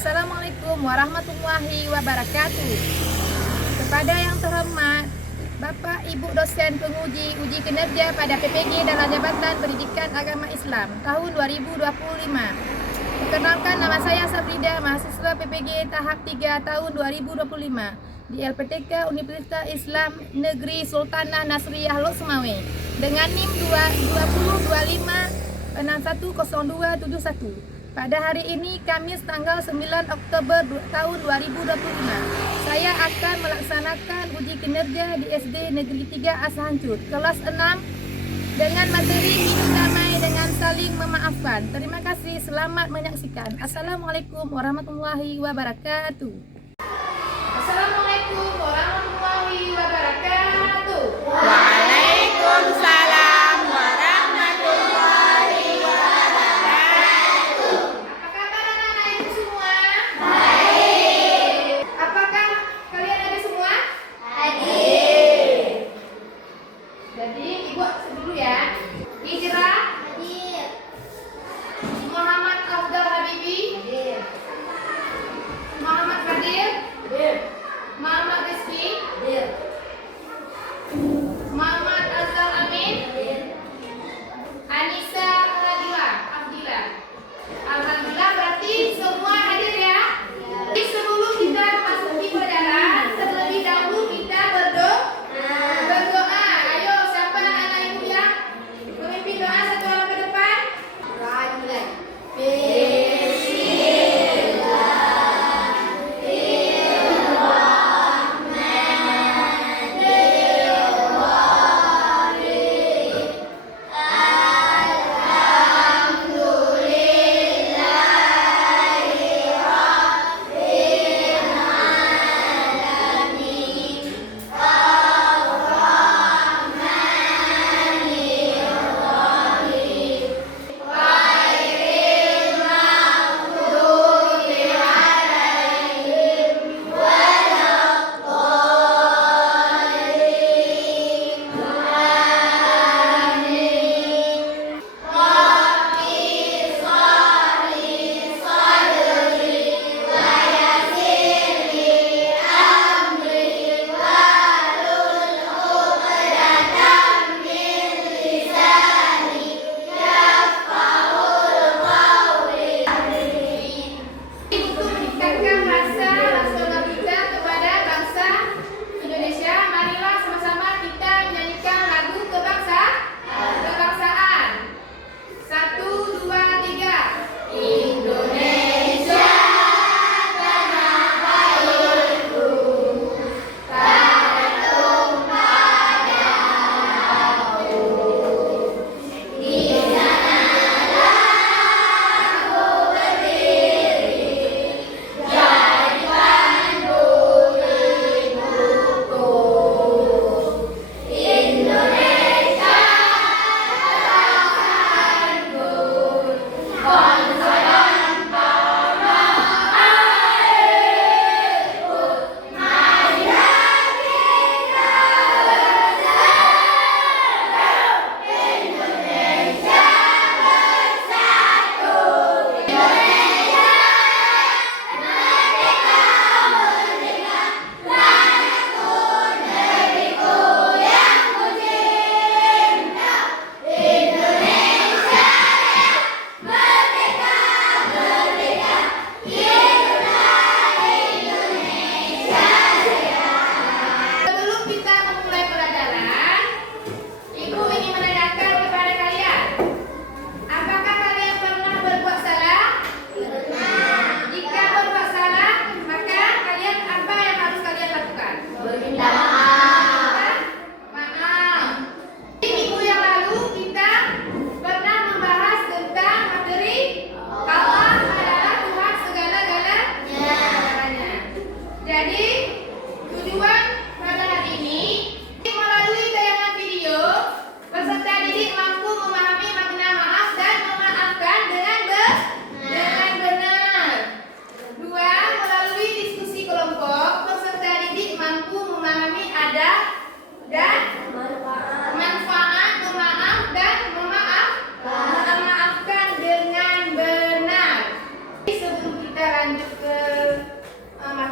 Assalamualaikum warahmatullahi wabarakatuh. Kepada yang terhormat Bapak Ibu dosen penguji uji kinerja pada PPG dalam Jabatan Pendidikan Agama Islam tahun 2025. Perkenalkan, nama saya Safrida, mahasiswa PPG tahap 3 tahun 2025 di LPTK Universitas Islam Negeri Sultanah Nasriyah Lok Sumawe dengan NIM 2020610271. Pada hari ini, Kamis tanggal 9 Oktober tahun 2025, saya akan melaksanakan uji kinerja di SD Negeri 3 Ashancur, kelas 6 dengan materi hidup damai dengan saling memaafkan. Terima kasih, selamat menyaksikan. Assalamualaikum warahmatullahi wabarakatuh. Assalamualaikum warahmatullahi wabarakatuh. Waalaikumsalam warahmatullahi wabarakatuh. Apa kabar anak-anak ibu semua? Baik. Apakah kalian ada semua? Hadir. Jadi ibu absen dulu ya. Hijrah Hadir. Muhammad Afdal Habibi, Hadir. Muhammad Kadir, Hadir. Muhammad Rizki, Hadir.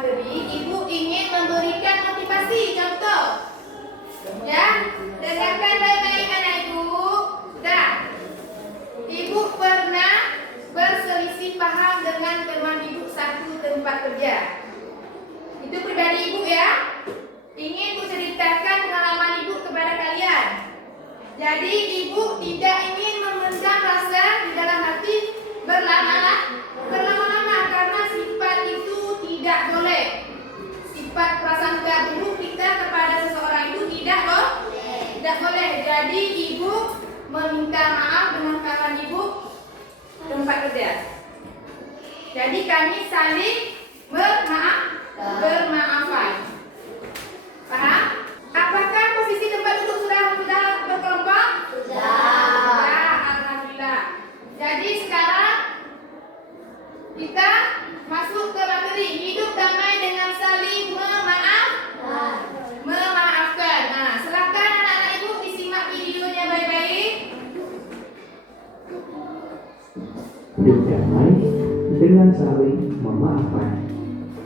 Jadi ibu ingin memberikan motivasi. Contoh, ya, dengarkan baik-baik anak ibu. Sudah. Ibu pernah berselisih paham dengan teman ibu satu tempat kerja. Itu pribadi ibu ya. Ingin ibu ceritakan pengalaman ibu kepada kalian. Jadi ibu tidak ingin memendam rasa di dalam hati berlama-lama karena sifat itu tidak boleh. Sifat prasangka buruk kita kepada seseorang itu tidak boleh. Jadi ibu meminta maaf dengan kawan ibu tempat kerja. Jadi kami saling bermaafan. Paham? Apakah posisi tempat duduk sudah berkelompok? Sudah. Ya, alhamdulillah. Jadi sekarang kita masuk ke materi hidup damai dengan saling memaafkan. Nah, silakan anak-anak ibu disimak videonya baik-baik. Hidup damai dengan saling memaafkan.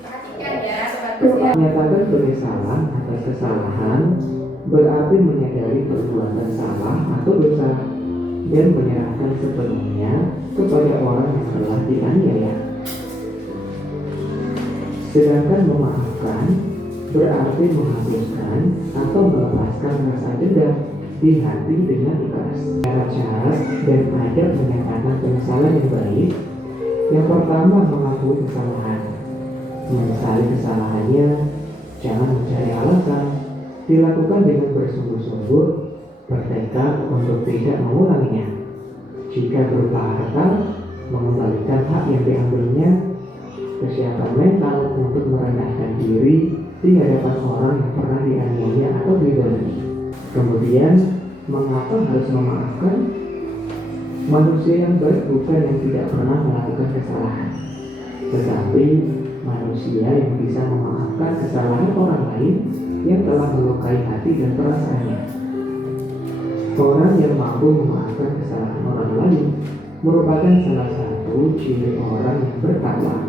Perhatikan ya, sobat usia. Menyatakan penyesalan atas kesalahan berarti menyadari perbuatan salah atau dosa dan menyerahkan sepenuhnya kepada orang yang telah dianiaya. Sedangkan memaafkan berarti menghapuskan atau melepaskan rasa dendam di hati dengan ikhlas. Cara-cara dan adab menyatakan penyesalan yang baik. Yang pertama, mengakui kesalahan. Menyesali kesalahannya, jangan mencari alasan. Dilakukan dengan bersungguh-sungguh, bertekad untuk tidak mengulanginya. Jika berupa harta, mengembalikan hak yang diambilnya. Kesiapan mental untuk merendahkan diri di hadapan orang yang pernah dianiaya atau didolimi. Kemudian, mengapa harus memaafkan? Manusia yang baik bukan yang tidak pernah melakukan kesalahan, tetapi manusia yang bisa memaafkan kesalahan orang lain yang telah melukai hati dan perasaannya. Orang yang mampu memaafkan kesalahan orang lain merupakan salah satu ciri orang yang bertakwa.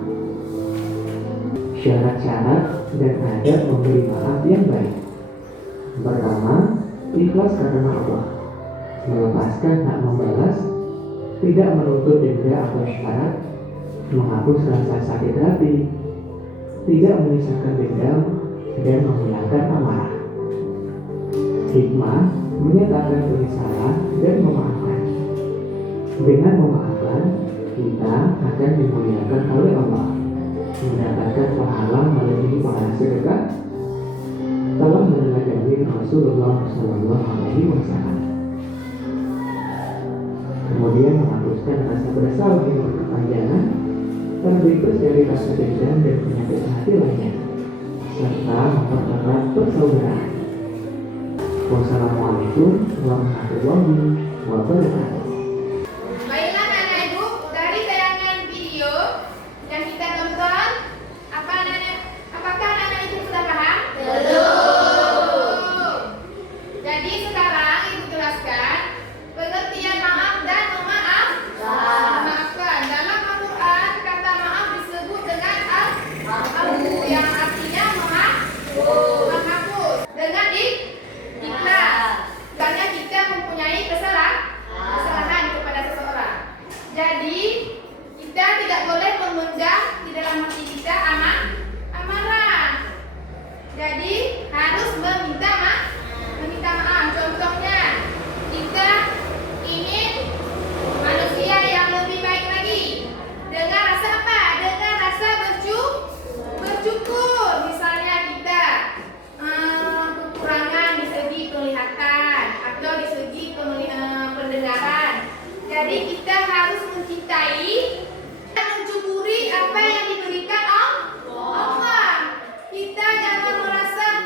Syarat-syarat dan adab memberi maaf yang baik. Pertama, ikhlas karena Allah. Melepaskan hak membalas, tidak menuntut denda atau syarat, menghapus rasa sakit hati, tidak menyisakan dendam, dan menghilangkan amarah. Hikmah menyatakan penyesalan dan memaafkan. Dengan memaafkan, kita akan dimuliakan oleh Allah, mendapatkan pahala melebihi pahala sedekah. Telah meneladahi Rasulullah SAW. Kemudian menghapuskan rasa bersalah yang berkepanjangan, terbebas dari rasa dendam dan penyakit hati lainnya, serta mempererat persaudaraan. Wassalamualaikum warahmatullahi wabarakatuh. Baiklah anak ibu, dari tayangan video yang kita tonton, apakah anak ibu sudah paham? Belum. Jadi sekarang ibu jelaskan pengertian maaf dan memaafkan. Dalam Al-Quran kata maaf disebut dengan al-afu yang artinya menghapus dengan ikhlas. Misalnya kita mempunyai kesalahan kepada seseorang. Jadi kita tidak boleh memendam di dalam hati kita amarah. Jadi harus meminta maaf. Contohnya, kita ingin manusia yang lebih baik lagi. Dengan rasa apa? Dengan rasa bersyukur. Misalnya kita kekurangan di segi penglihatan atau di segi pendengaran. Jadi kita harus mencintai dan mensyukuri apa yang diberikan Allah. Kita jangan merasa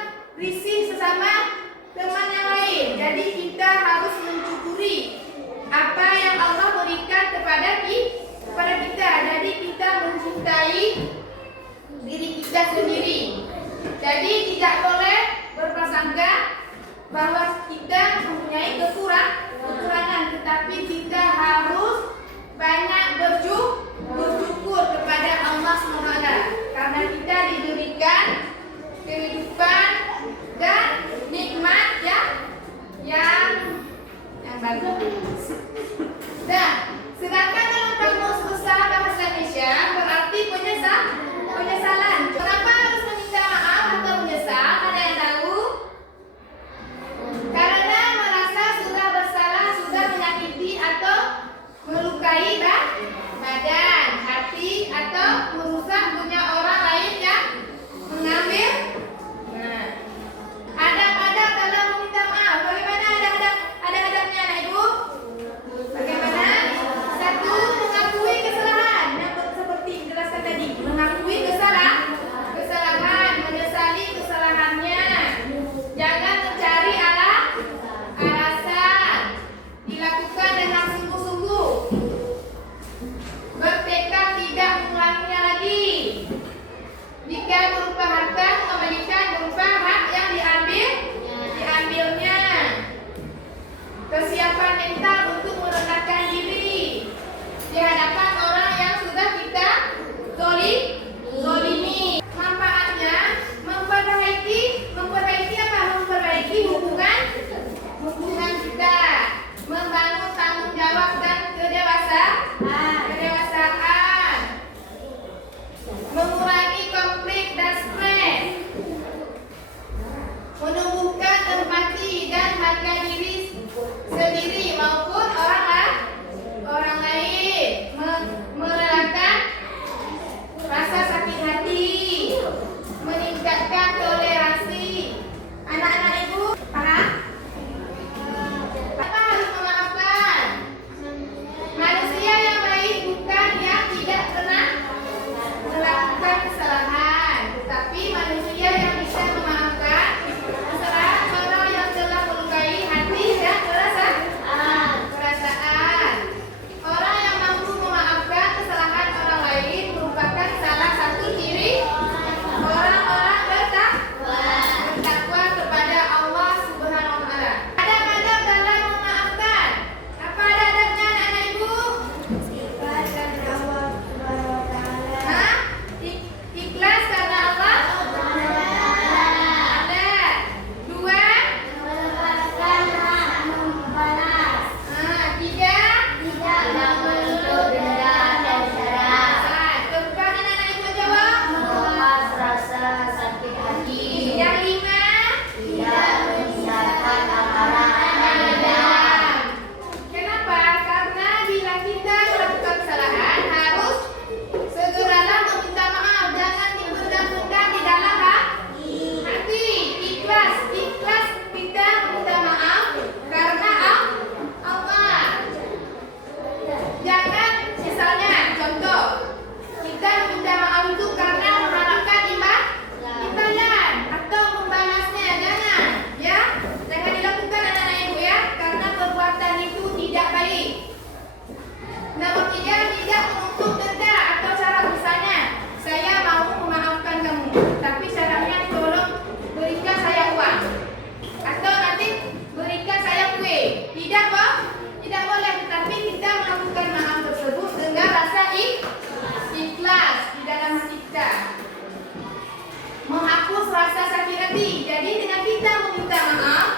hati. Jadi dengan kita meminta maaf,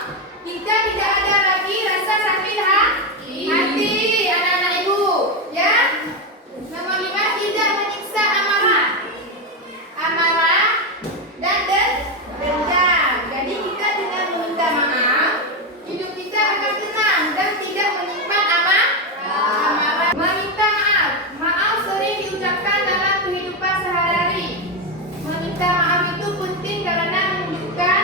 kita tidak ada lagi rasa sakit hati, anak-anak ibu. Ya. Nomor 5, tidak menyiksa amarah dan dendam. Jadi kita dengan meminta maaf, hidup kita akan tenang dan tidak menyimpan amarah. Meminta maaf sering diucapkan dalam kehidupan sehari-hari. Meminta maaf itu penting karena menunjukkan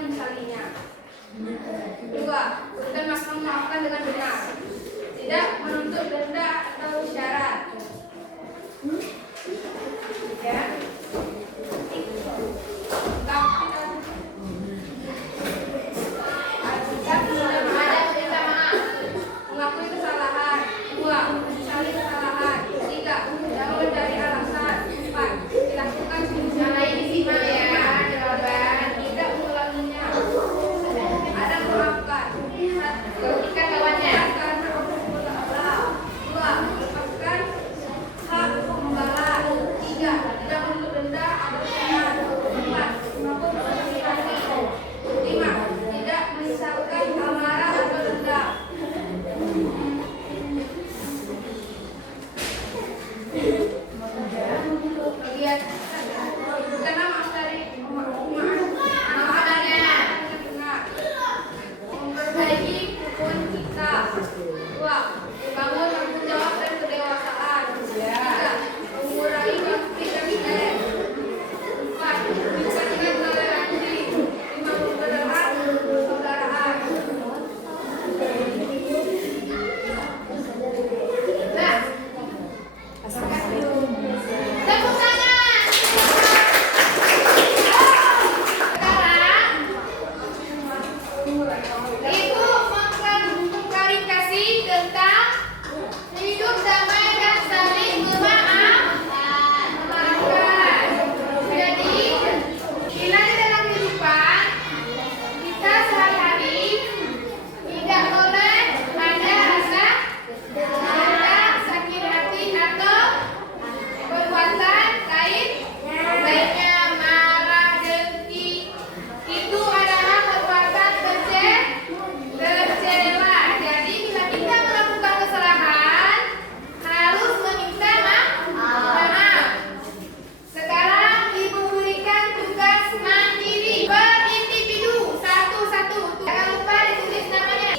menyesalinya. 2. Bukan memaafkan dengan benar. Tidak menuntut denda atau syarat. 3. Mengakui kesalahan. 2. Menyesali kesalahan. 3. Jauh dari alasan. 4. Dilakukan semuanya disimak ya jawaban. Tidak mengulanginya. Ada memaafkan. 1. Berikan kawannya karena Allah. 2. Melepaskan hak pembalas. 3. Tidak menuntut denda atau syarat. 4. Mengaku hati. 5. Tidak menyesalkan amarah atau dendam. Bagian karena dari maknanya memperbaiki hubungan kita. 2. Membangun tanggung jawab dan kedewasaan. 3. Mengurangi konflik dan stres. 4. Meningkatkan toleransi. 5. Mempererat persaudaraan. Tepuk tangan. Sekarang Ibu mengklarifikasi tentang hidup damai dan saling memaafkan. Jadi, bila di dalam kehidupan kita sehari-hari tidak boleh ada rasa dendam, sakit hati atau perbuatan lainnya, marah, dengki. Itu adalah perbuatan tercela. Jadi bila kita melakukan kesalahan harus meminta maaf. Sekarang Ibu berikan tugas mandiri per individu satu-satu. Jangan lupa ditulis namanya.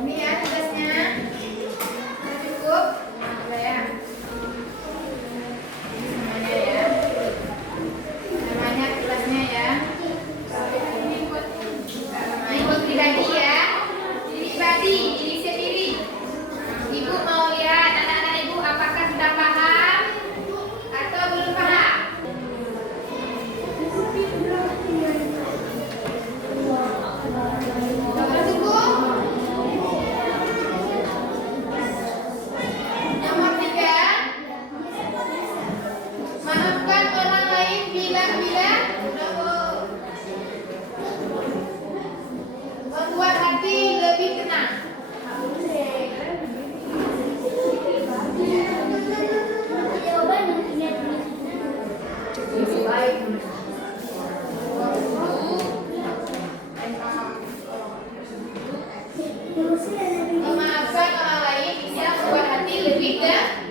Ini ya tugasnya. Cukup? Ya. Semuanya ya. Namanya tugasnya ya. Ikut pribadi ya. Diri sendiri. Ibu mau lihat anak-anak Ibu apakah sudah paham atau belum paham? Nomor cukup? Nomor 3. Maafkan orang lain bila membuat hati lebih tenang. Memaafkan orang lain bisa membuat hati lebih tenang.